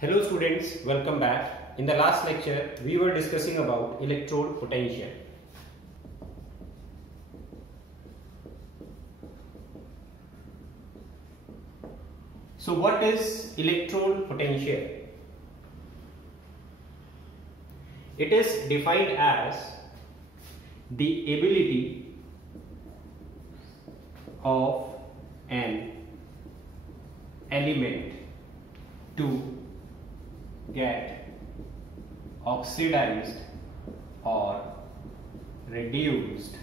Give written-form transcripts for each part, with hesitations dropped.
Hello students, welcome back. In the last lecture, we were discussing about electrode potential. So what is electrode potential? It is defined as the ability of an element to get oxidized or reduced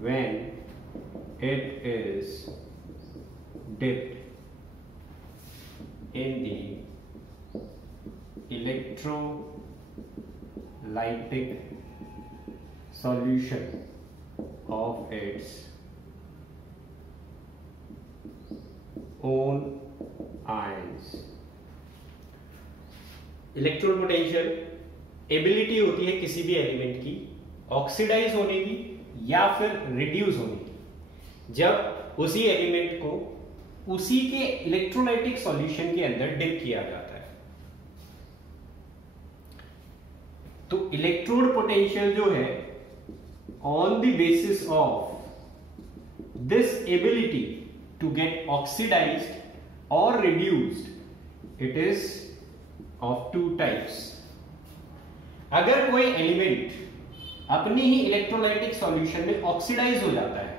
when it is dipped in the electrolytic solution of its own ions. Electrode potential ability होती है किसी भी element की oxidise होने की या फिर reduce होने की जब उसी एलिमेंट को उसी के इलेक्ट्रोलाइटिक सॉल्यूशन के अंदर डिप किया जाता है। तो इलेक्ट्रोड पोटेंशियल जो है on the basis of this ability to get oxidised और reduced it is of two types. अगर कोई एलिमेंट अपनी ही इलेक्ट्रोलाइटिक सॉल्यूशन में ऑक्सीडाइज हो जाता है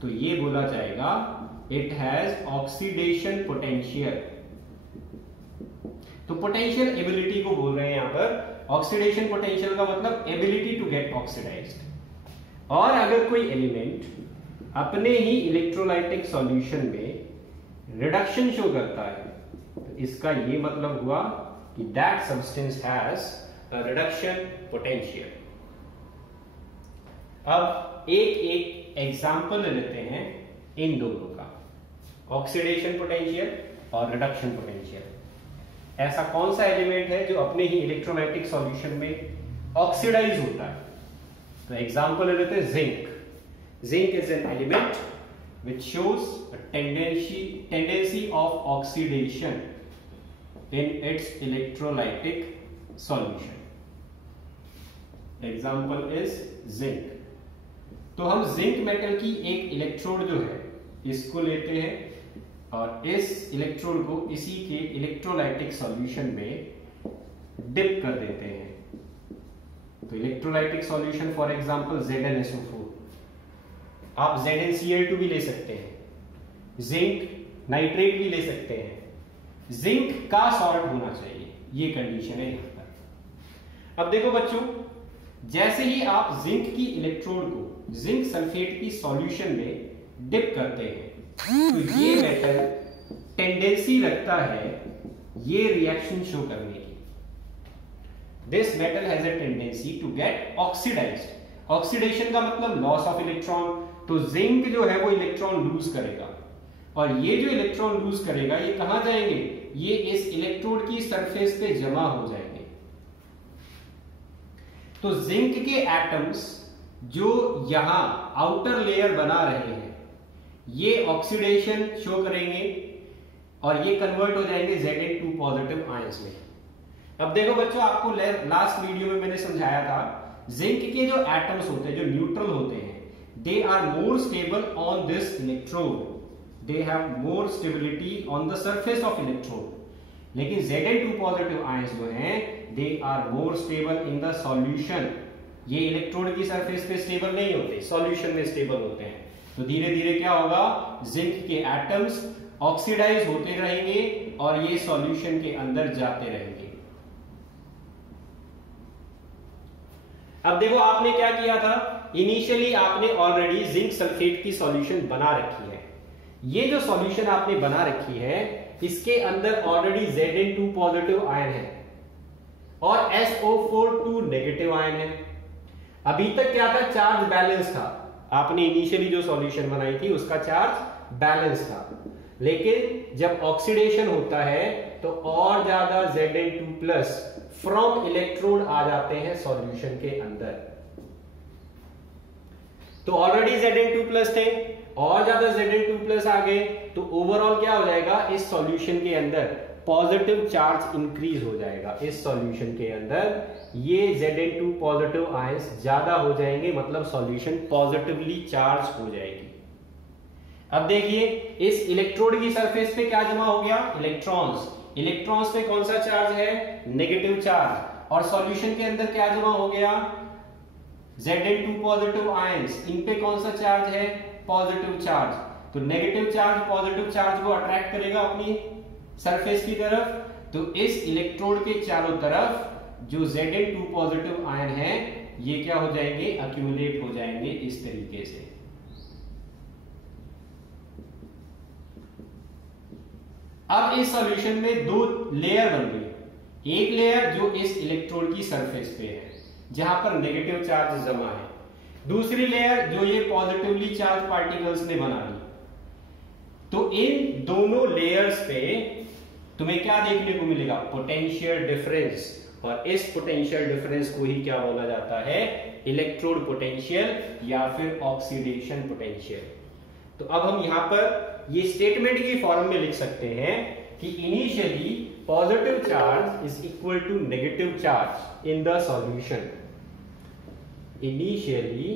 तो ये बोला जाएगा इट हैज ऑक्सीडेशन पोटेंशियल। तो पोटेंशियल एबिलिटी को बोल रहे हैं यहां पर। ऑक्सीडेशन पोटेंशियल का मतलब एबिलिटी टू गेट ऑक्सीडाइज्ड। और अगर कोई एलिमेंट अपने ही इलेक्ट्रोलाइटिक सॉल्यूशन में रिडक्शन शो करता है तो इसका ये मतलब हुआ कि that substance has a reduction potential. अब एक एक एग्जांपल लेते हैं इन दोनों का, ऑक्सीडेशन पोटेंशियल और रिडक्शन पोटेंशियल। ऐसा कौन सा एलिमेंट है जो अपने ही इलेक्ट्रोलाइटिक सॉल्यूशन में ऑक्सीडाइज होता है? तो एग्जांपल लेते हैं zinc. Zinc is an element which shows a tendency of oxidation in its electrolytic solution. Example is zinc. तो हम जिंक मेटल की एक इलेक्ट्रोड जो है इसको लेते हैं और इस इलेक्ट्रोड को इसी के इलेक्ट्रोलाइटिक सॉल्यूशन में डिप कर देते हैं। तो electrolytic solution for example ZnSO4, आप ZnCl2 भी ले सकते हैं, जिंक नाइट्रेट भी ले सकते हैं। जिंक का सॉल्ट होना चाहिए, ये कंडीशन है यहां पर। अब देखो बच्चों, जैसे ही आप जिंक की इलेक्ट्रोड को जिंक सल्फेट की सॉल्यूशन में डिप करते हैं तो ये मेटल टेंडेंसी रखता है ये रिएक्शन शो करने की। This metal has a tendency to get oxidised. Oxidation का मतलब लॉस ऑफ इलेक्ट्रॉन। तो जिंक जो है वो इलेक्ट्रॉन लूज करेगा और ये जो इलेक्ट्रॉन लूज करेगा ये कहां जाएंगे? ये इस इलेक्ट्रोड की सरफेस पे जमा हो जाएंगे। तो जिंक के एटम्स जो यहां आउटर लेयर बना रहे हैं ये ऑक्सीडेशन शो करेंगे और ये कन्वर्ट हो जाएंगे Zn2 पॉजिटिव आयंस में। अब देखो बच्चों, आपको लास्ट वीडियो में मैंने समझाया था जिंक के जो एटम्स होते हैं जो न्यूट्रल होते हैं they are more stable on this electrode, they have more stability on the surface of electrode. लेकिन Zn2 पॉजिटिव आयंस जो हैं they are more stable in the solution. ये इलेक्ट्रोड की सरफेस पे स्टेबल नहीं होते, सॉल्यूशन में स्टेबल होते हैं। तो धीरे धीरे क्या होगा, जिंक के एटम्स ऑक्सीडाइज होते रहेंगे और ये सॉल्यूशन के अंदर जाते रहेंगे। अब देखो आपने क्या किया था, इनिशियली आपने ऑलरेडी जिंक सल्फेट की सॉल्यूशन बना रखी है। ये जो सॉल्यूशन आपने बना रखी है इसके अंदर ऑलरेडी Zn2 पॉजिटिव आयन है और SO4 नेगेटिव आयन है। अभी तक क्या था, चार्ज बैलेंस था। आपने इनिशियली जो सॉल्यूशन बनाई थी उसका चार्ज बैलेंस था, लेकिन जब ऑक्सीडेशन होता है तो और ज्यादा Zn2+ फ्रॉम इलेक्ट्रोड आ जाते हैं सॉल्यूशन के अंदर। तो ऑलरेडी Zn2+ थे और ज्यादा Zn2+ आ गए तो ओवरऑल क्या हो जाएगा, इस सॉल्यूशन के अंदर पॉजिटिव चार्ज इंक्रीज हो जाएगा इस सॉल्यूशन के अंदर, ये Zn2 पॉजिटिव आयंस ज्यादा हो जाएंगे, मतलब सॉल्यूशन पॉजिटिवली चार्ज हो जाएगी। अब देखिए इस इलेक्ट्रोड की सरफेस पे क्या जमा हो गया, इलेक्ट्रॉन्स। इलेक्ट्रॉन्स पे कौन सा चार्ज है, नेगेटिव चार्ज। और सॉल्यूशन के अंदर क्या जमा हो गया, Zn2 पॉजिटिव आयंस। इन पे कौन सा चार्ज है, पॉजिटिव चार्ज। तो नेगेटिव चार्ज पॉजिटिव चार्ज को अट्रैक्ट करेगा अपनी सरफेस की तरफ। तो इस इलेक्ट्रोड के चारों तरफ जो Zn2 पॉजिटिव आयन है ये क्या हो जाएंगे, अक्यूमुलेट हो जाएंगे इस तरीके से। अब इस सॉल्यूशन में दो लेयर बन गई। एक लेयर जो इस इलेक्ट्रोड की सरफेस पे है जहां पर नेगेटिव चार्ज जमा है, दूसरी लेयर जो ये पॉजिटिवली चार्ज पार्टिकल्स ने बना ली। तो इन दोनों लेयर्स पे तुम्हें क्या देखने को मिलेगा, पोटेंशियल डिफरेंस। और इस पोटेंशियल डिफरेंस को ही क्या बोला जाता है, इलेक्ट्रोड पोटेंशियल या फिर ऑक्सीडेशन पोटेंशियल। तो अब हम यहां पर ये स्टेटमेंट की फॉर्म में लिख सकते हैं कि initially positive charge is equal to negative charge in the solution. Initially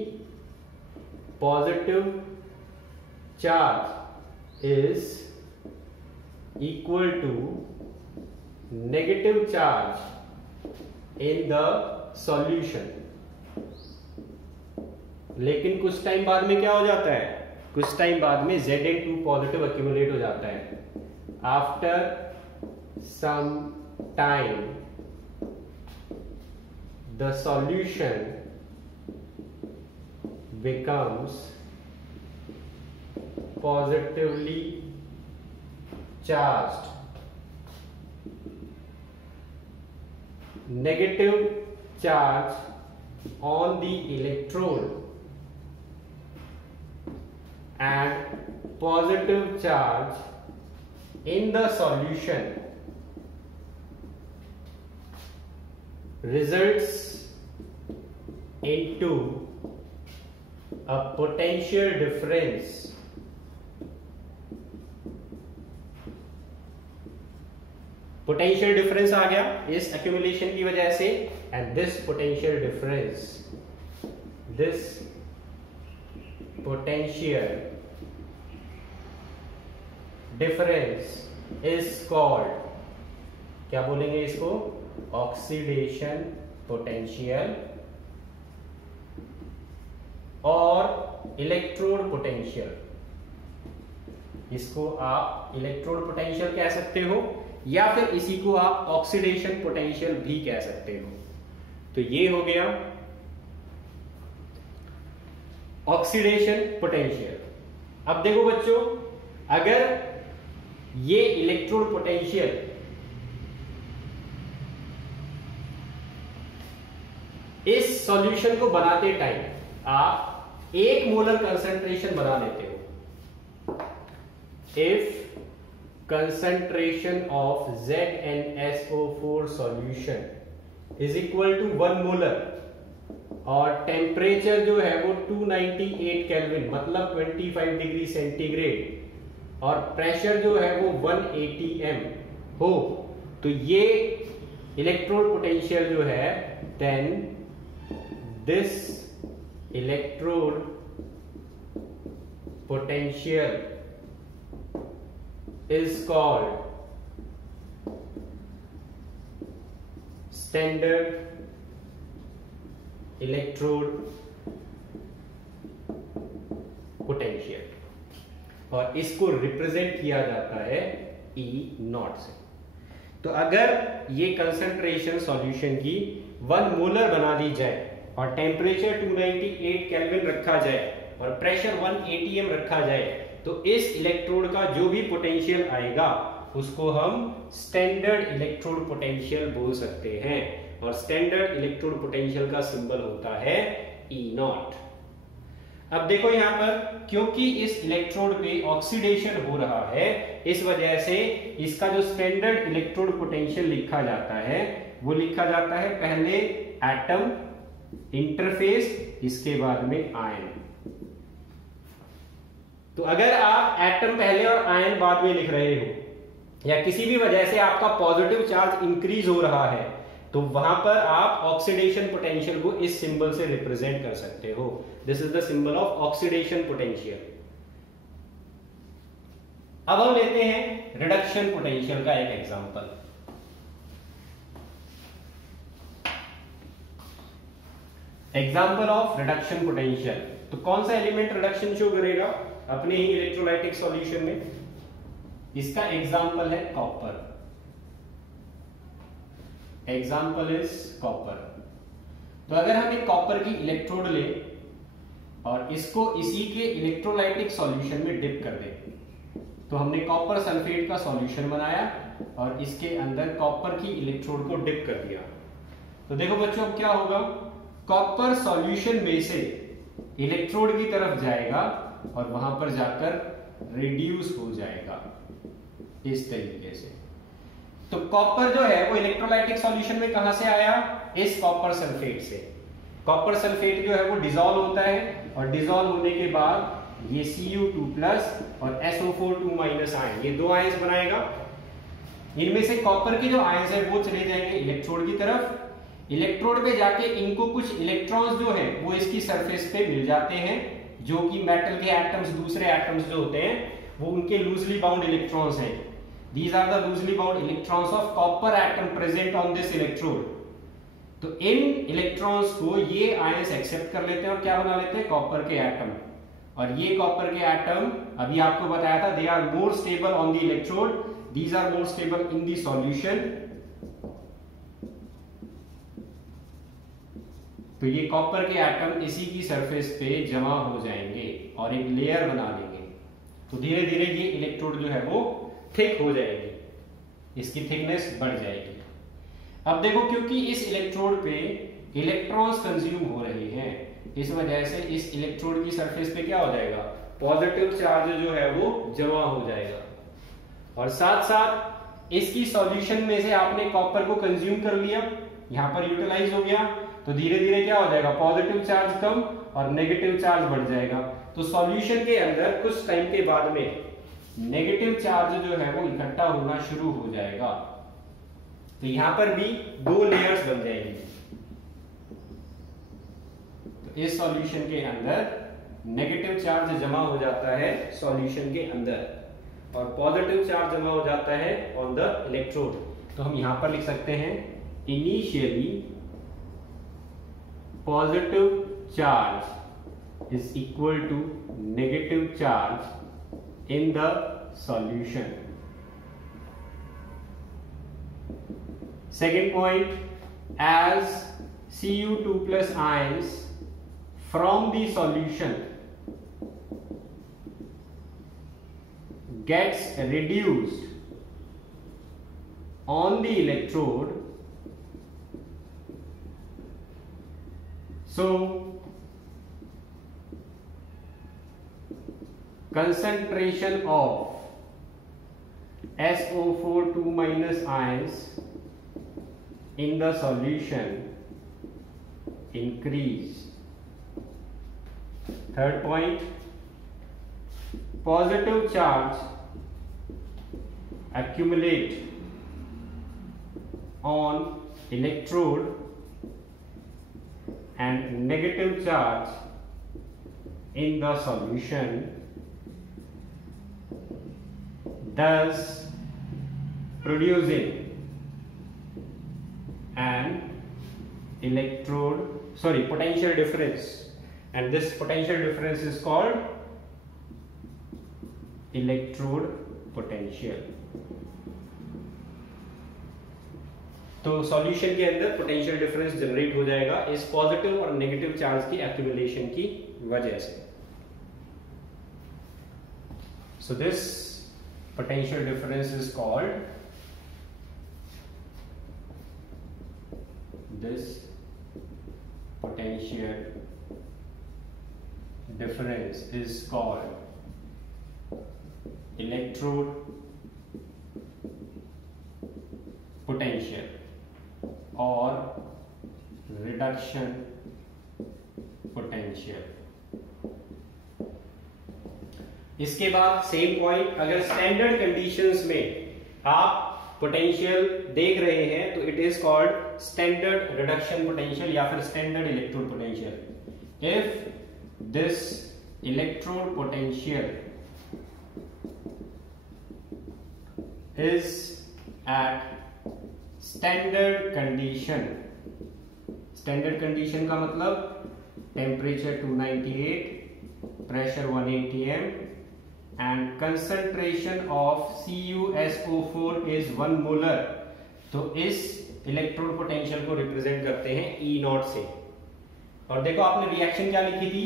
positive charge is equal to negative charge in the solution. लेकिन कुछ टाइम बाद में क्या हो जाता है, कुछ टाइम बाद में Zn2 पॉजिटिव अक्यूमुलेट हो जाता है। After some time the solution becomes positively charged. Negative charge on the electrode and positive charge in the solution results into a potential difference potential difference आ गया इस एक्यूमुलेशन की वजह से। And this potential difference is called, क्या बोलेंगे इसको, oxidation potential और इलेक्ट्रोड पोटेंशियल। इसको आप इलेक्ट्रोड पोटेंशियल कह सकते हो या फिर इसी को आप ऑक्सीडेशन पोटेंशियल भी कह सकते हो। तो ये हो गया ऑक्सीडेशन पोटेंशियल। अब देखो बच्चों, अगर ये इलेक्ट्रोड पोटेंशियल इस सॉल्यूशन को बनाते टाइम आप 1 मोलर कंसंट्रेशन बना लेते हो, if concentration of ZnSO4 solution is equal to 1 molar और टेम्परेचर जो है वो 298 केल्विन मतलब 25 डिग्री सेंटीग्रेड और प्रेशर जो है वो 180 m हो, तो ये इलेक्ट्रोड पोटेंशियल जो है, then this electrode potential is called standard electrode potential और इसको रिप्रेजेंट किया जाता है E0 से। तो अगर ये कंसंट्रेशन सॉल्यूशन की 1 मोलर बना दी जाए और टेम्परेचर 298 केल्विन रखा जाए और प्रेशर 180 m रखा जाए, तो इस इलेक्ट्रोड का जो भी पोटेंशियल आएगा उसको हम स्टैंडर्ड इलेक्ट्रोड पोटेंशियल बोल सकते हैं। और स्टैंडर्ड इलेक्ट्रोड पोटेंशियल का सिंबल होता है E0। अब देखो यहां पर, क्योंकि इस इलेक्ट्रोड पे ऑक्सीडेशन हो रहा है, इस वजह से इसका जो स्टैंडर्ड इलेक्ट्रोड पोटेंशियल लिखा जाता है वो लिखा जाता है पहले एटम, इंटरफेस, इसके बाद में आयन। तो अगर आप एटम पहले और आयन बाद में लिख रहे हो या किसी भी वजह से आपका पॉजिटिव चार्ज इंक्रीज हो रहा है, तो वहां पर आप ऑक्सीडेशन पोटेंशियल को इस सिंबल से रिप्रेजेंट कर सकते हो। This is the symbol of oxidation potential. अब हम लेते हैं रिडक्शन पोटेंशियल का एक example. Example of reduction potential. तो कौन सा एलिमेंट रिडक्शन शो करेगा अपने ही इलेक्ट्रोलाइटिक सॉल्यूशन में? इसका एग्जांपल है कॉपर। Example is copper. तो अगर हम एक कॉपर की इलेक्ट्रोड ले और इसको इसी के इलेक्ट्रोलाइटिक सॉल्यूशन में डिप कर दें, तो हमने कॉपर सल्फेट का सॉल्यूशन बनाया और इसके अंदर कॉपर की इलेक्ट्रोड को डिप कर दिया। तो देखो बच्चों क्या होगा, कॉपर सॉल्यूशन में से इलेक्ट्रोड की तरफ जाएगा और वहां पर जाकर रिड्यूस हो जाएगा इस तरीके से। तो कॉपर जो है वो इलेक्ट्रोलाइटिक सॉल्यूशन में कहां से आया? इस कॉपर सल्फेट से। कॉपर सल्फेट जो है वो डिसॉल्व होता है और डिसॉल्व होने के बाद ये Cu2+ और SO4 आयन, ये दो आयंस बनाएगा। इनमें से कॉपर के जो आयंस है वो चले जाएंगे इलेक्ट्रोड की तरफ। इलेक्ट्रोड पे जाके इनको कुछ इलेक्ट्रॉन्स जो है वो इसकी सरफेस पे मिल जाते हैं, जो कि मेटल के एटम्स, दूसरे एटम्स जो होते हैं वो उनके लूजली बाउंड इलेक्ट्रॉन्स हैं। These are the loosely bound electrons of copper atom present on this electrode. तो इन इलेक्ट्रॉन्स को ये आयंस एक्सेप्ट कर लेते हैं और क्या बना लेते हैं? कॉपर के एटम। और ये कॉपर के एटम अभी आपको बताया था, they are more stable on the electrode, these are more stable in the solution. तो ये कॉपर के एटम इसी की सरफेस पे जमा हो जाएंगे और एक लेयर बना लेंगे। तो धीरे धीरे ये इलेक्ट्रोड जो है वो थिक हो जाएगी, इसकी थिकनेस बढ़ जाएगी। अब देखो, क्योंकि इस इलेक्ट्रोड पे इलेक्ट्रॉन्स कंज्यूम हो रहे हैं, इस वजह से इस इलेक्ट्रोड की सरफेस पे क्या हो जाएगा? पॉजिटिव चार्ज जो है वो जमा हो जाएगा। और साथ साथ इसकी सॉल्यूशन में से आपने कॉपर को कंज्यूम कर लिया, यहां पर यूटिलाइज हो गया, तो धीरे धीरे क्या हो जाएगा? पॉजिटिव चार्ज कम और नेगेटिव चार्ज बढ़ जाएगा। तो सॉल्यूशन के अंदर कुछ टाइम के बाद में नेगेटिव चार्ज जो है वो इकट्ठा होना शुरू हो जाएगा। तो यहां पर भी दो लेयर्स बन जाएंगी। तो इस सॉल्यूशन के अंदर नेगेटिव चार्ज जमा हो जाता है सॉल्यूशन के अंदर और पॉजिटिव चार्ज जमा हो जाता है ऑन द इलेक्ट्रोड। तो हम यहां पर लिख सकते हैं initially positive charge is equal to negative charge in the solution. Second point, as Cu2+ ions from the solution gets reduced on the electrode, so concentration of SO4 ions in the solution increase. Third point, positive charge accumulate on electrode and negative charge in the solution, thus producing an potential difference, and this potential difference is called electrode potential. तो solution के अंदर potential difference generate हो जाएगा इस positive और negative charge की accumulation की वजह से। So this potential difference is called electrode potential or reduction potential। इसके बाद सेम पॉइंट, अगर स्टैंडर्ड कंडीशंस में आप पोटेंशियल देख रहे हैं तो it is called standard reduction potential या फिर standard electrode potential. If this electrode potential is at standard condition, standard condition का मतलब temperature 298, pressure 180 m and concentration of CuSO4 is 1 molar, तो इस इलेक्ट्रोड पोटेंशियल को रिप्रेजेंट करते हैं E0 से। और देखो आपने रिएक्शन क्या लिखी थी,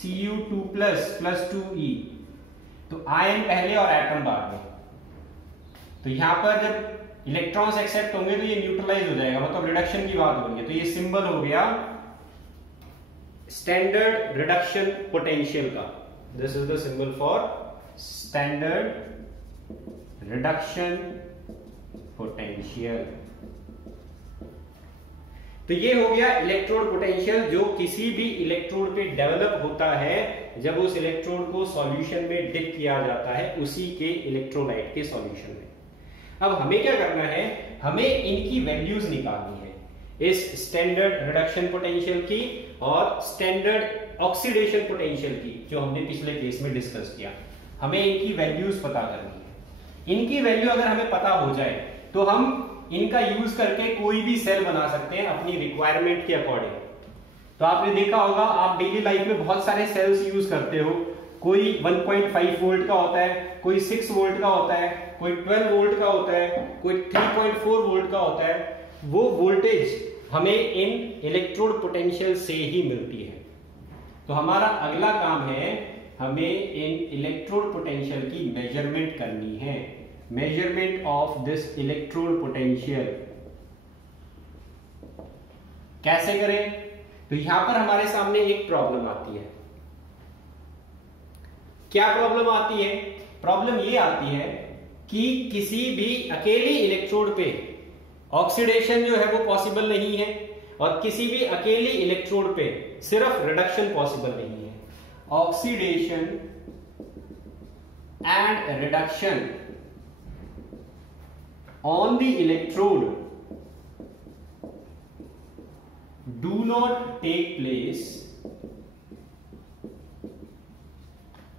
Cu2 प्लस 2E, तो आयन पहले और एटम बाद में। तो यहां पर जब इलेक्ट्रॉन्स एक्सेप्ट होंगे तो ये न्यूट्रलाइज हो जाएगा, मतलब रिडक्शन की बात हो रही है। तो ये सिंबल हो गया स्टैंडर्ड रिडक्शन पोटेंशियल का। This is the symbol for standard reduction potential. तो ये हो गया इलेक्ट्रोड पोटेंशियल जो किसी भी इलेक्ट्रोड पे डेवलप होता है जब उस इलेक्ट्रोड को सॉल्यूशन में डिप किया जाता है उसी के इलेक्ट्रोलाइट के सॉल्यूशन में। अब हमें क्या करना है, हमें इनकी वैल्यूज निकालनी है, इस स्टैंडर्ड रिडक्शन पोटेंशियल की और स्टैंडर्ड ऑक्सीडेशन पोटेंशियल की, जो हमने पिछले केस में डिस्कस किया। हमें इनकी वैल्यूज पता करनी है। इनकी वैल्यू अगर हमें पता हो जाए तो हम इनका यूज करके कोई भी सेल बना सकते हैं अपनी रिक्वायरमेंट के अकॉर्डिंग। तो आपने देखा होगा, आप डेली लाइफ में बहुत सारे सेल्स यूज करते हो। कोई 1.5 वोल्ट का होता है, कोई 6 वोल्ट का होता है, कोई 12 वोल्ट का होता है, कोई 3.4 वोल्ट का होता है। वो वोल्टेज हमें इन इलेक्ट्रोड पोटेंशियल से ही मिलती है। तो हमारा अगला काम है, हमें इन इलेक्ट्रोड पोटेंशियल की मेजरमेंट करनी है। Measurement of this electrode potential कैसे करें? तो यहां पर हमारे सामने एक प्रॉब्लम आती है। क्या प्रॉब्लम आती है? प्रॉब्लम ये आती है कि किसी भी अकेली इलेक्ट्रोड पे ऑक्सीडेशन जो है वो पॉसिबल नहीं है और किसी भी अकेली इलेक्ट्रोड पे सिर्फ रिडक्शन पॉसिबल नहीं है। Oxidation and reduction on the electrode do not take place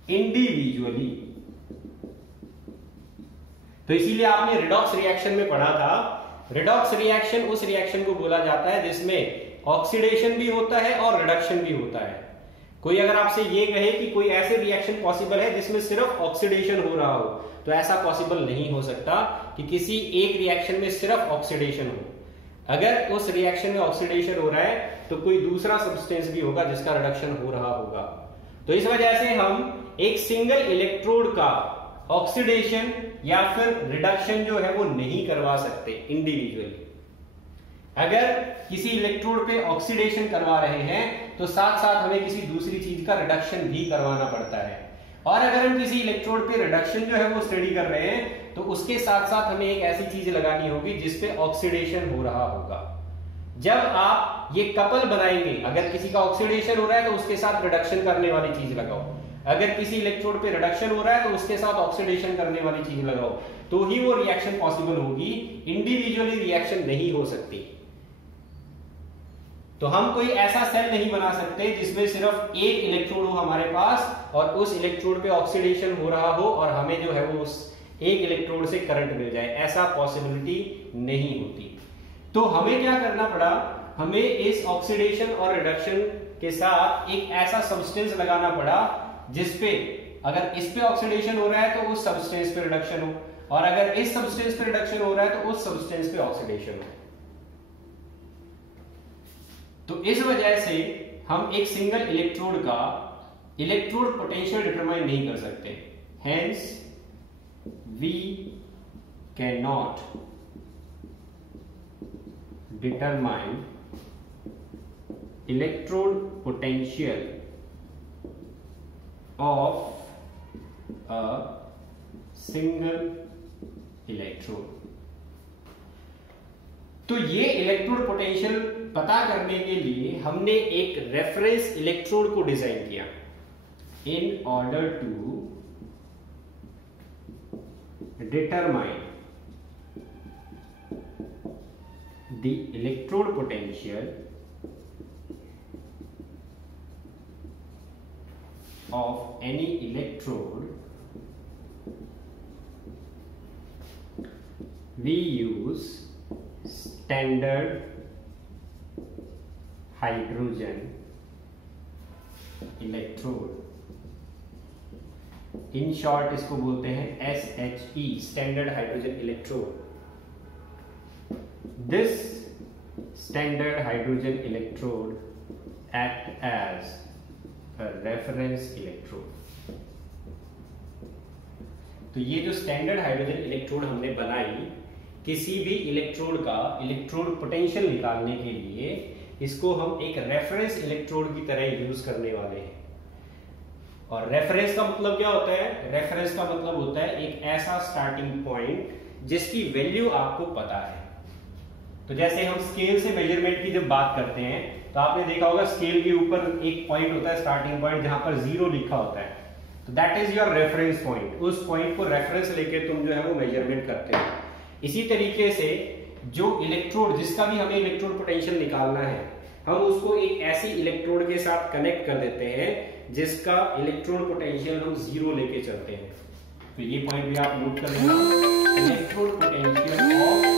individually। तो इसीलिए आपने रिडॉक्स रिएक्शन में पढ़ा था, रिडॉक्स रिएक्शन उस रिएक्शन को बोला जाता है जिसमें ऑक्सीडेशन भी होता है और रिडक्शन भी होता है। कोई अगर आपसे ये कहे कि कोई ऐसे रिएक्शन पॉसिबल है जिसमें सिर्फ ऑक्सीडेशन हो रहा हो, तो ऐसा पॉसिबल नहीं हो सकता कि किसी एक रिएक्शन में सिर्फ ऑक्सीडेशन हो। अगर उस रिएक्शन में ऑक्सीडेशन हो रहा है तो कोई दूसरा सब्सटेंस भी होगा जिसका रिडक्शन हो रहा होगा। तो इस वजह से हम एक सिंगल इलेक्ट्रोड का ऑक्सीडेशन या फिर रिडक्शन जो है वो नहीं करवा सकते इंडिविजुअली। अगर किसी इलेक्ट्रोड पे ऑक्सीडेशन करवा रहे हैं तो साथ साथ हमें किसी दूसरी चीज का रिडक्शन भी करवाना पड़ता है। और अगर हम किसी इलेक्ट्रोड पे रिडक्शन जो है वो स्टडी कर रहे हैं तो उसके साथ साथ हमें एक ऐसी चीज लगानी होगी जिसपे ऑक्सीडेशन हो रहा होगा। जब आप ये कपल बनाएंगे, अगर किसी का ऑक्सीडेशन हो रहा है तो उसके साथ रिडक्शन करने वाली चीज लगाओ, अगर किसी इलेक्ट्रोड पे रिडक्शन हो रहा है तो उसके साथ ऑक्सीडेशन करने वाली चीज लगाओ, तो ही वो रिएक्शन पॉसिबल होगी। इंडिविजुअली रिएक्शन नहीं हो सकती। तो हम कोई ऐसा सेल नहीं बना सकते जिसमें सिर्फ एक इलेक्ट्रोड हो हमारे पास और उस इलेक्ट्रोड पे ऑक्सीडेशन हो रहा हो और हमें जो है वो उस एक इलेक्ट्रोड से करंट मिल जाए, ऐसा पॉसिबिलिटी नहीं होती। तो हमें क्या करना पड़ा, हमें इस ऑक्सीडेशन और रिडक्शन के साथ एक ऐसा सब्सटेंस लगाना पड़ा जिसपे अगर इस पे ऑक्सीडेशन हो रहा है तो उस सब्सटेंस पे रिडक्शन हो, और अगर इस सब्सटेंस पे रिडक्शन हो रहा है तो उस सब्सटेंस पे ऑक्सीडेशन हो। तो इस वजह से हम एक सिंगल इलेक्ट्रोड का इलेक्ट्रोड पोटेंशियल डिटरमाइन नहीं कर सकते। Hence we can not determine electrode potential of a single electrode. तो ये इलेक्ट्रोड पोटेंशियल पता करने के लिए हमने एक रेफरेंस इलेक्ट्रोड को डिजाइन किया। In order to determine the electrode potential of any electrode, we use standard hydrogen electrode. In short इसको बोलते हैं SHE, standard hydrogen electrode. This standard hydrogen electrode act as a reference electrode. तो ये जो standard hydrogen electrode हमने बनाई, किसी भी इलेक्ट्रोड का इलेक्ट्रोड पोटेंशियल निकालने के लिए इसको हम एक रेफरेंस इलेक्ट्रोड की तरह यूज करने वाले हैं. और रेफरेंस का मतलब क्या होता है? रेफरेंस का मतलब होता है एक ऐसा स्टार्टिंग पॉइंट जिसकी वैल्यू आपको पता है. तो जैसे हम स्केल से मेजरमेंट की जब बात करते हैं तो आपने देखा होगा स्केल के ऊपर एक पॉइंट होता है, स्टार्टिंग पॉइंट, जहां पर 0 लिखा होता है. तो that is your reference point. उस पॉइंट को रेफरेंस लेके तुम जो है वो मेजरमेंट करते हो. इसी तरीके से जो इलेक्ट्रोड, जिसका भी हमें इलेक्ट्रोड पोटेंशियल निकालना है, हम उसको एक ऐसी इलेक्ट्रोड के साथ कनेक्ट कर देते हैं जिसका इलेक्ट्रोड पोटेंशियल हम 0 लेके चलते हैं. तो ये पॉइंट भी आप नोट कर लेना. Electrode potential of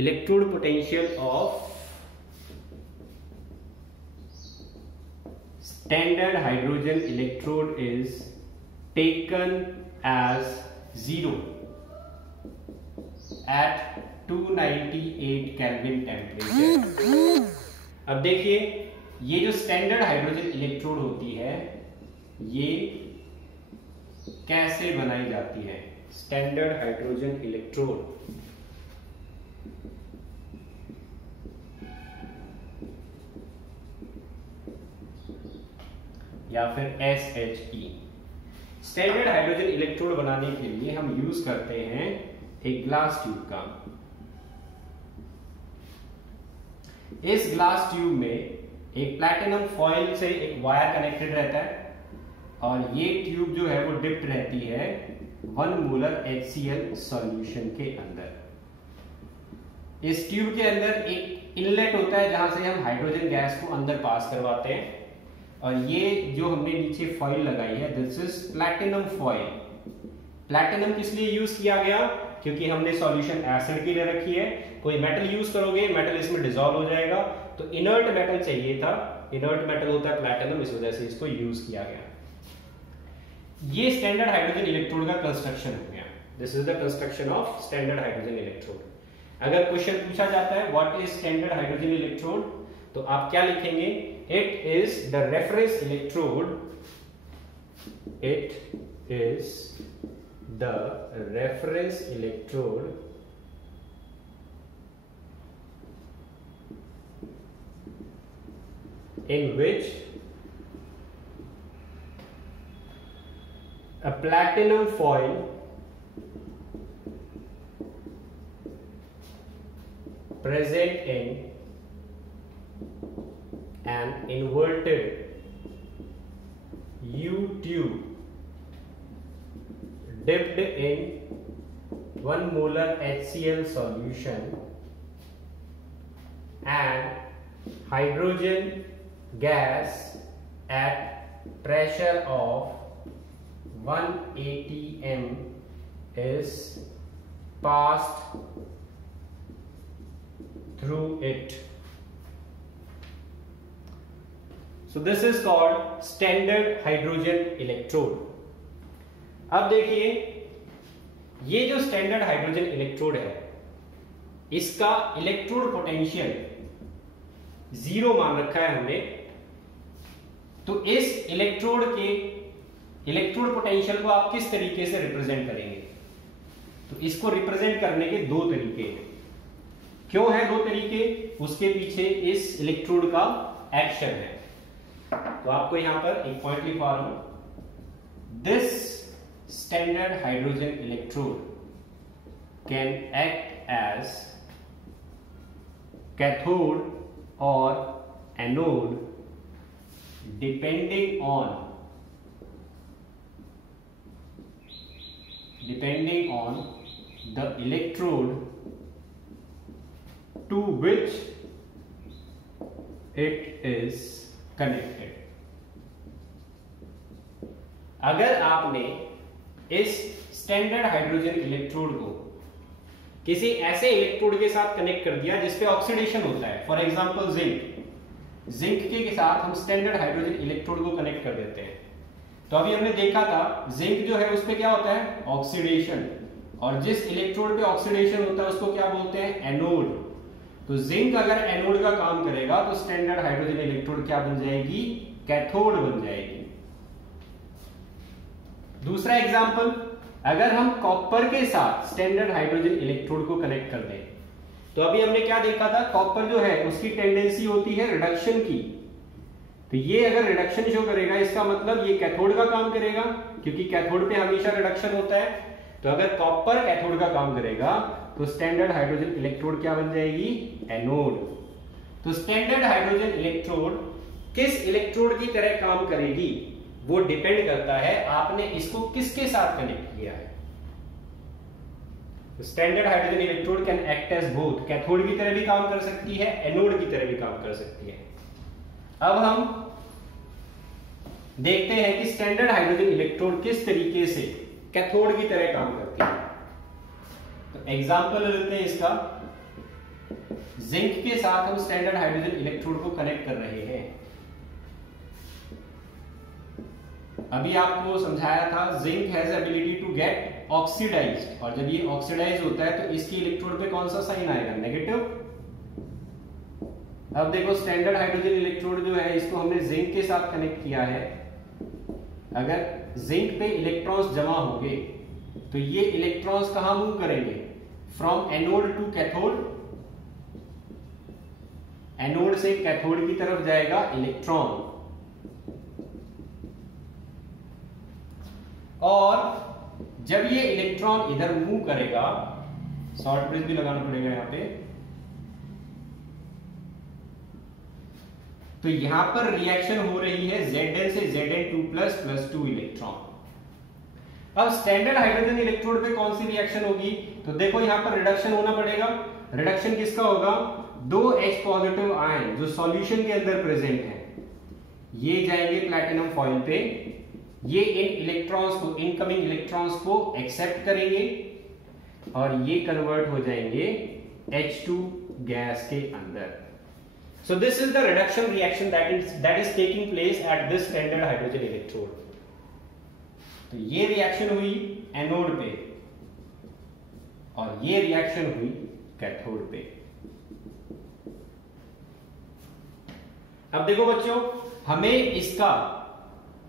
electrode potential of standard hydrogen electrode is taken as 0 at 298 Kelvin temperature. अब देखिए ये जो स्टैंडर्ड हाइड्रोजन इलेक्ट्रोड होती है ये कैसे बनाई जाती है. स्टैंडर्ड हाइड्रोजन इलेक्ट्रोड या फिर SHE. स्टैंडर्ड हाइड्रोजन इलेक्ट्रोड बनाने के लिए हम यूज करते हैं एक ग्लास ट्यूब का. इस ग्लास ट्यूब में एक प्लैटिनम फॉइल से एक वायर कनेक्टेड रहता है और ये ट्यूब जो है वो डिप्ट रहती है 1 मोलर HCl सॉल्यूशन के अंदर. इस ट्यूब के अंदर एक इनलेट होता है जहां से हम हाइड्रोजन गैस को अंदर पास करवाते हैं. और ये जो हमने नीचे फॉइल लगाई है this is platinum foil. Platinum किस लिए यूज किया गया? क्योंकि हमने सॉल्यूशन एसिड के लिए रखी है. कोई मेटल यूज करोगे मेटल इसमें डिसॉल्व हो जाएगा, तो इनर्ट मेटल चाहिए था. इनर्ट मेटल होता है प्लैटिनम, इस वजह से इसको यूज किया गया. ये स्टैंडर्ड हाइड्रोजन इलेक्ट्रोड का कंस्ट्रक्शन हो गया. This is the construction of standard hydrogen electrode. अगर क्वेश्चन पूछा जाता है what is standard hydrogen electrode, तो आप क्या लिखेंगे? It is the reference electrode. It is the reference electrode in which a platinum foil present in an inverted U tube dipped in 1 molar HCl solution and hydrogen gas at pressure of 1 atm is passed through it. So this is called standard hydrogen electrode. अब देखिए ये जो standard hydrogen electrode है इसका electrode potential 0 मान रखा है हमने. तो इस इलेक्ट्रोड के इलेक्ट्रोड पोटेंशियल को आप किस तरीके से रिप्रेजेंट करेंगे? तो इसको रिप्रेजेंट करने के 2 तरीके हैं. क्यों है 2 तरीके? उसके पीछे इस इलेक्ट्रोड का एक्शन है. तो आपको यहां पर एक पॉइंट लिखवा रहा हूं. This standard hydrogen electrode can act as cathode और anode depending on depending on the electrode to which it is connected. अगर आपने इस स्टैंडर्ड हाइड्रोजन इलेक्ट्रोड को किसी ऐसे इलेक्ट्रोड के साथ कनेक्ट कर दिया जिसपे ऑक्सीडेशन होता है, फॉर एग्जांपल जिंक के साथ हम स्टैंडर्ड हाइड्रोजन इलेक्ट्रोड को कनेक्ट कर देते हैं, तो अभी हमने देखा था जिंक जो है उस पे क्या होता है, ऑक्सीडेशन, और जिस इलेक्ट्रोड पे ऑक्सीडेशन होता है उसको क्या बोलते हैं, एनोड। तो जिंक अगर एनोड का काम करेगा तो स्टैंडर्ड हाइड्रोजन इलेक्ट्रोड क्या बन जाएगी, कैथोड बन जाएगी। दूसरा एग्जांपल, अगर हम कॉपर के साथ स्टैंडर्ड हाइड्रोजन इलेक्ट्रोड को कनेक्ट कर दें, तो अभी हमने क्या देखा था, कॉपर जो है उसकी टेंडेंसी होती है रिडक्शन की, तो ये अगर रिडक्शन शो करेगा इसका मतलब ये कैथोड का काम करेगा, क्योंकि कैथोड पे हमेशा रिडक्शन होता है। तो अगर कॉपर कैथोड का काम करेगा तो स्टैंडर्ड हाइड्रोजन इलेक्ट्रोड क्या बन जाएगी, एनोड। तो स्टैंडर्ड हाइड्रोजन इलेक्ट्रोड किस इलेक्ट्रोड की तरह काम करेगी वो डिपेंड करता है आपने इसको किसके साथ कनेक्ट किया है। Standard hydrogen electrode can act as both, cathode की तरह भी काम कर सकती है, एनोड की तरह भी काम कर सकती है। अब हम देखते हैं कि स्टैंडर्ड हाइड्रोजन इलेक्ट्रोड किस तरीके से कैथोड की तरह काम करती है। तो एग्जांपल लेते हैं इसका, जिंक के साथ हम स्टैंडर्ड हाइड्रोजन इलेक्ट्रोड को कनेक्ट कर रहे हैं। अभी आपको समझाया था zinc has ability to get oxidised, और जब ये ऑक्सीडाइज होता है तो इसकी इलेक्ट्रोड पे कौन सा साइन आएगा, नेगेटिव। अब देखो स्टैंडर्ड हाइड्रोजन इलेक्ट्रोड जो है इसको हमने जिंक के साथ कनेक्ट किया है, अगर जिंक पे इलेक्ट्रॉन्स जमा होंगे तो ये इलेक्ट्रॉन्स कहां मूव करेंगे, from anode to cathode, anode से कैथोड की तरफ जाएगा इलेक्ट्रॉन, और जब ये इलेक्ट्रॉन इधर मूव करेगा, शॉर्ट ब्रिज भी लगाना पड़ेगा यहां पे, तो यहां पर रिएक्शन हो रही है Zn से Zn2+ + 2 इलेक्ट्रॉन। अब स्टैंडर्ड हाइड्रोजन इलेक्ट्रोड पे कौन सी रिएक्शन होगी, तो देखो यहां पर रिडक्शन होना पड़ेगा। रिडक्शन किसका होगा, 2 H पॉजिटिव आयन जो सॉल्यूशन के अंदर प्रेजेंट है ये जाएंगे प्लैटिनम फॉइल पे, ये इन इलेक्ट्रॉन्स को, इनकमिंग इलेक्ट्रॉन्स को एक्सेप्ट करेंगे और ये कन्वर्ट हो जाएंगे H2 गैस के अंदर। So this is the reduction reaction that is taking place at this standard hydrogen electrode. तो ये रिएक्शन हुई एनोड पे और ये रिएक्शन हुई कैथोड पे। अब देखो बच्चों, हमें इसका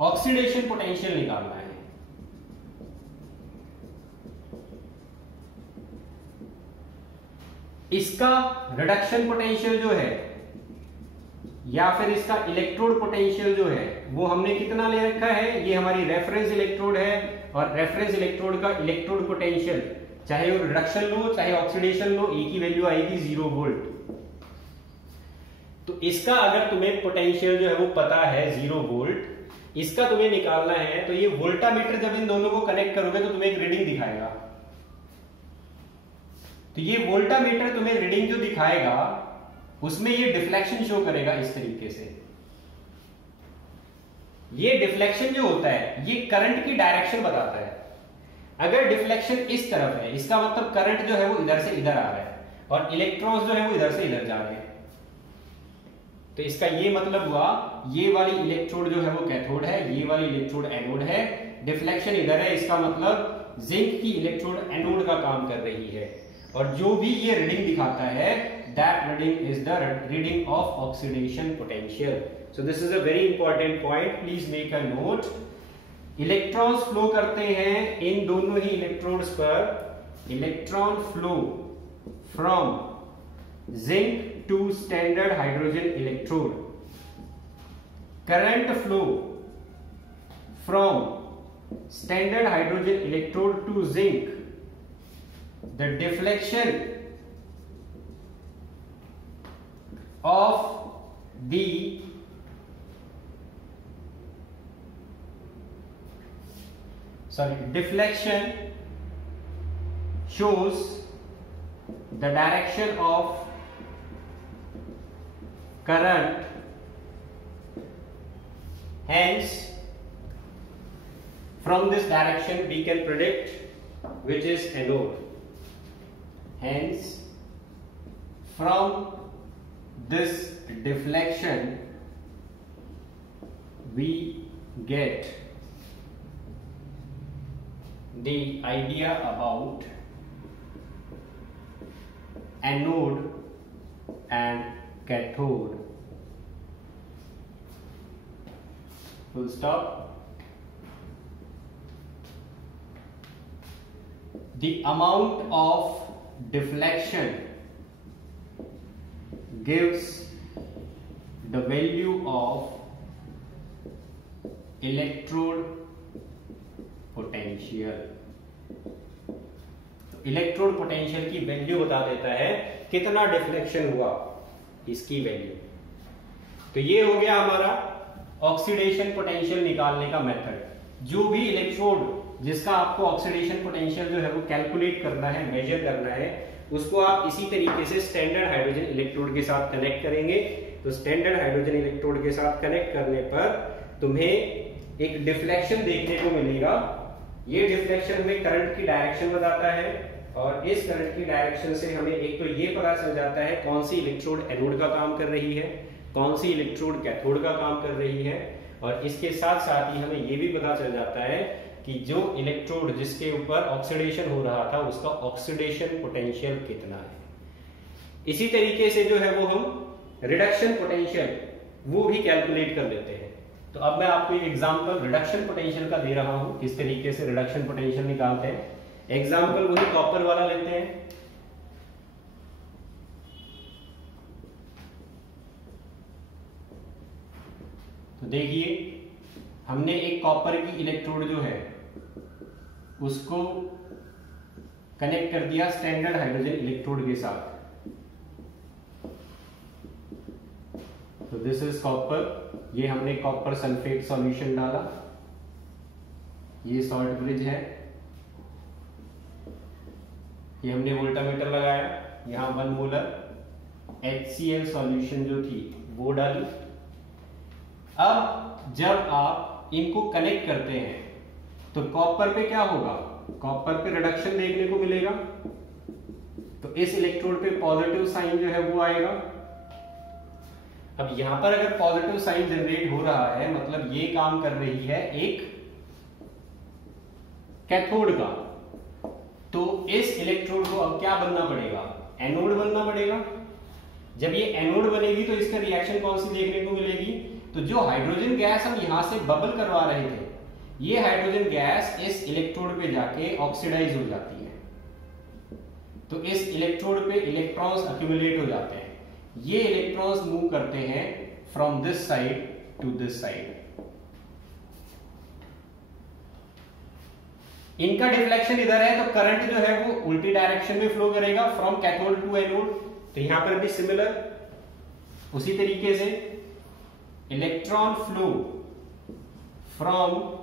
ऑक्सीडेशन पोटेंशियल निकालना है। इसका रिडक्शन पोटेंशियल जो है या फिर इसका इलेक्ट्रोड पोटेंशियल जो है वो हमने कितना ले रखा है, ये हमारी रेफरेंस इलेक्ट्रोड है, और रेफरेंस इलेक्ट्रोड का इलेक्ट्रोड पोटेंशियल चाहे वो रिडक्शन लो चाहे ऑक्सीडेशन लो एक ही वैल्यू आएगी, 0 वोल्ट। तो इसका अगर तुम्हें पोटेंशियल जो है वो पता है 0 वोल्ट, इसका तुम्हें निकालना है, तो ये वोल्टामीटर जब इन दोनों को कनेक्ट करोगे तो तुम्हें एक रीडिंग दिखाएगा। तो ये वोल्टामीटर तुम्हें रीडिंग जो दिखाएगा उसमें ये डिफ्लेक्शन शो करेगा इस तरीके से। ये डिफ्लेक्शन जो होता है ये करंट की डायरेक्शन बताता है। अगर डिफ्लेक्शन इस तरफ है इसका मतलब करंट जो है वो इधर से इधर आ रहा है और इलेक्ट्रॉन्स जो है वो इधर से इधर जा रहे हैं। तो इसका ये मतलब हुआ ये वाली इलेक्ट्रोड जो है वो कैथोड है, ये वाली इलेक्ट्रोड एनोड है। डिफ्लेक्शन इधर है, इसका मतलब जिंक की इलेक्ट्रोड एनोड का काम कर रही है, और जो भी ये रीडिंग दिखाता है that reading is the reading of oxidation potential. So this is a very important point, please make a note. Electrons flow करते हैं इन दोनों ही इलेक्ट्रोड्स पर। Electron flow from zinc to standard hydrogen electrode, current flow from standard hydrogen electrode to zinc, the deflection of the deflection shows the direction of current, hence from this direction we can predict which is anode. Hence from this deflection we get the idea about anode and cathode. Full stop. The amount of deflection gives the value of electrode potential. Electrode potential की value बता देता है कितना deflection हुआ, इसकी value. तो ये हो गया हमारा ऑक्सीडेशन पोटेंशियल निकालने का मेथड. जो भी इलेक्ट्रोड जिसका आपको ऑक्सीडेशन पोटेंशियल जो है वो कैलकुलेट करना है, मेजर करना है, उसको आप इसी तरीके से स्टैंडर्ड हाइड्रोजन इलेक्ट्रोड के साथ कनेक्ट करेंगे. तो स्टैंडर्ड हाइड्रोजन इलेक्ट्रोड के साथ कनेक्ट करने पर तुम्हें एक डिफ्लेक्शन देखने को मिलेगा. ये डिफ्लेक्शन में करंट की डायरेक्शन बताता है और इस करंट की डायरेक्शन से हमें एक तो ये पता चल जाता है कौन सी इलेक्ट्रोड एनोड का काम कर रही है, कौन सी इलेक्ट्रोड कैथोड का काम कर रही है, और इसके साथ साथ ही हमें ये भी पता चल जाता है कि जो इलेक्ट्रोड जिसके ऊपर ऑक्सीडेशन हो रहा था उसका ऑक्सीडेशन पोटेंशियल कितना है. इसी तरीके से जो है वो हम रिडक्शन पोटेंशियल वो भी कैलकुलेट कर लेते हैं. तो अब मैं आपको एक एग्जांपल रिडक्शन पोटेंशियल का दे रहा हूं, किस तरीके से रिडक्शन पोटेंशियल निकालते हैं. एग्जांपल वही कॉपर वाला लेते हैं. तो देखिए हमने एक कॉपर की इलेक्ट्रोड जो है उसको कनेक्ट कर दिया स्टैंडर्ड हाइड्रोजन इलेक्ट्रोड के साथ. तो दिस इज कॉपर. ये हमने कॉपर सल्फेट सॉल्यूशन डाला, ये सॉल्ट ब्रिज है. ये हमने वोल्टामीटर लगाया, यहां 1 मोलर HCl सॉल्यूशन जो थी वो डाली. अब जब आप इनको कनेक्ट करते हैं तो कॉपर पे क्या होगा, कॉपर पे रिडक्शन देखने को मिलेगा. तो इस इलेक्ट्रोड पे पॉजिटिव साइन जो है वो आएगा. अब यहां पर अगर पॉजिटिव साइन जनरेट हो रहा है मतलब ये काम कर रही है एक कैथोड का. तो इस इलेक्ट्रोड को अब क्या बनना पड़ेगा, एनोड बनना पड़ेगा. जब ये एनोड बनेगी तो इसका रिएक्शन कौन सी देखने को मिलेगी, तो जो हाइड्रोजन गैस हम यहां से बबल करवा रहे थे ये हाइड्रोजन गैस इस इलेक्ट्रोड पे जाके ऑक्सीडाइज हो जाती है. तो इस इलेक्ट्रोड पे इलेक्ट्रॉन्स अक्यूमुलेट हो जाते हैं. ये इलेक्ट्रॉन्स मूव करते हैं from this side to this side. इनका डिफ्लेक्शन इधर है तो करंट जो है वो उल्टी डायरेक्शन में फ्लो करेगा फ्रॉम कैथोड टू एनोड. तो यहां पर भी सिमिलर उसी तरीके से electron flow from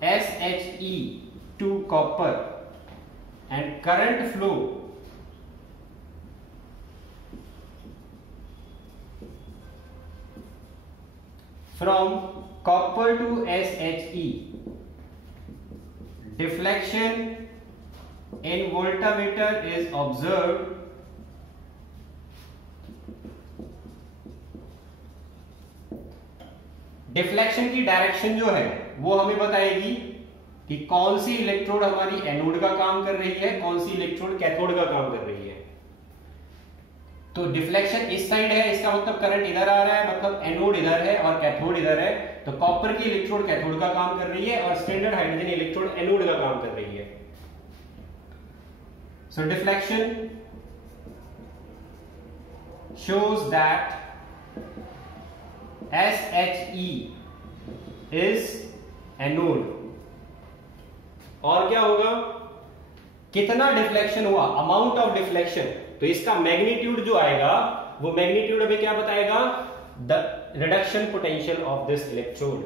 SHE to copper and current flow from copper to SHE. Deflection in voltmeter is observed deflection की डायरेक्शन जो है वो हमें बताएगी कि कौन सी इलेक्ट्रोड हमारी एनोड का काम कर रही है, कौन सी इलेक्ट्रोड कैथोड का काम कर रही है. तो डिफ्लेक्शन इस साइड है, इसका मतलब करंट इधर आ रहा है, मतलब एनोड इधर है और कैथोड इधर है. तो कॉपर की इलेक्ट्रोड कैथोड का काम कर रही है और स्टैंडर्ड हाइड्रोजन इलेक्ट्रोड एनोड का काम कर रही है. So deflection shows that SHE is anode. और क्या होगा, कितना डिफ्लेक्शन हुआ, अमाउंट ऑफ डिफ्लेक्शन. तो इसका मैग्नीट्यूड जो आएगा वो मैग्नीट्यूड हमें क्या बताएगा, the reduction potential of this electrode.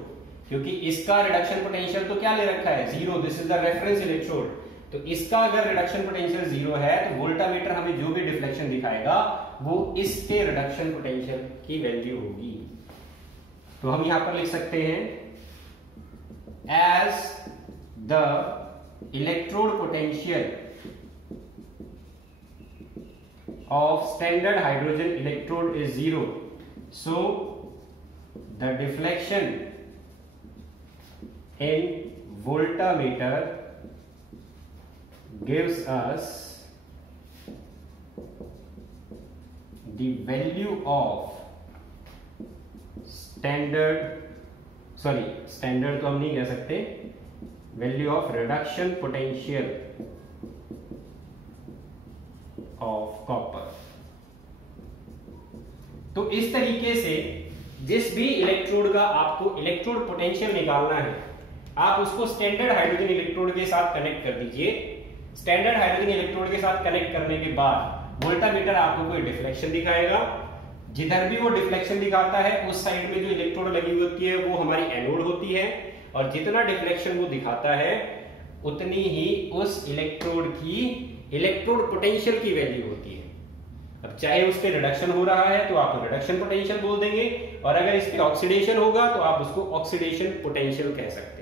क्योंकि इसका रिडक्शन पोटेंशियल तो क्या ले रखा है, 0. This is the reference electrode. तो इसका अगर रिडक्शन पोटेंशियल 0 है तो वोल्टामीटर हमें जो भी डिफ्लेक्शन दिखाएगा वो इसके रिडक्शन पोटेंशियल की वैल्यू होगी। तो हम यहां पर लिख सकते हैं as the electrode potential of standard hydrogen electrode is 0, so the deflection in voltameter gives us the value of standard तो हम नहीं कह सकते, value of reduction potential of copper. तो इस तरीके से जिस भी इलेक्ट्रोड का आपको इलेक्ट्रोड पोटेंशियल निकालना है, आप उसको स्टैंडर्ड हाइड्रोजन इलेक्ट्रोड के साथ कनेक्ट कर दीजिए। स्टैंडर्ड हाइड्रोजन इलेक्ट्रोड के साथ कनेक्ट करने के बाद वोल्टामीटर आपको कोई डिफ्लेक्शन दिखाएगा। जिधर भी वो डिफ्लेक्शन दिखाता है उस साइड में जो इलेक्ट्रोड लगी हुई होती है वो हमारी एनोड होती है, और जितना डिफ्लेक्शन वो दिखाता है उतनी ही उस इलेक्ट्रोड की इलेक्ट्रोड पोटेंशियल की वैल्यू होती है। अब चाहे उस पे रिडक्शन हो रहा है तो आप रिडक्शन पोटेंशियल बोल देंगे, और अगर इस पे ऑक्सीडेशन होगा तो आप उसको ऑक्सीडेशन पोटेंशियल कह सकते हैं।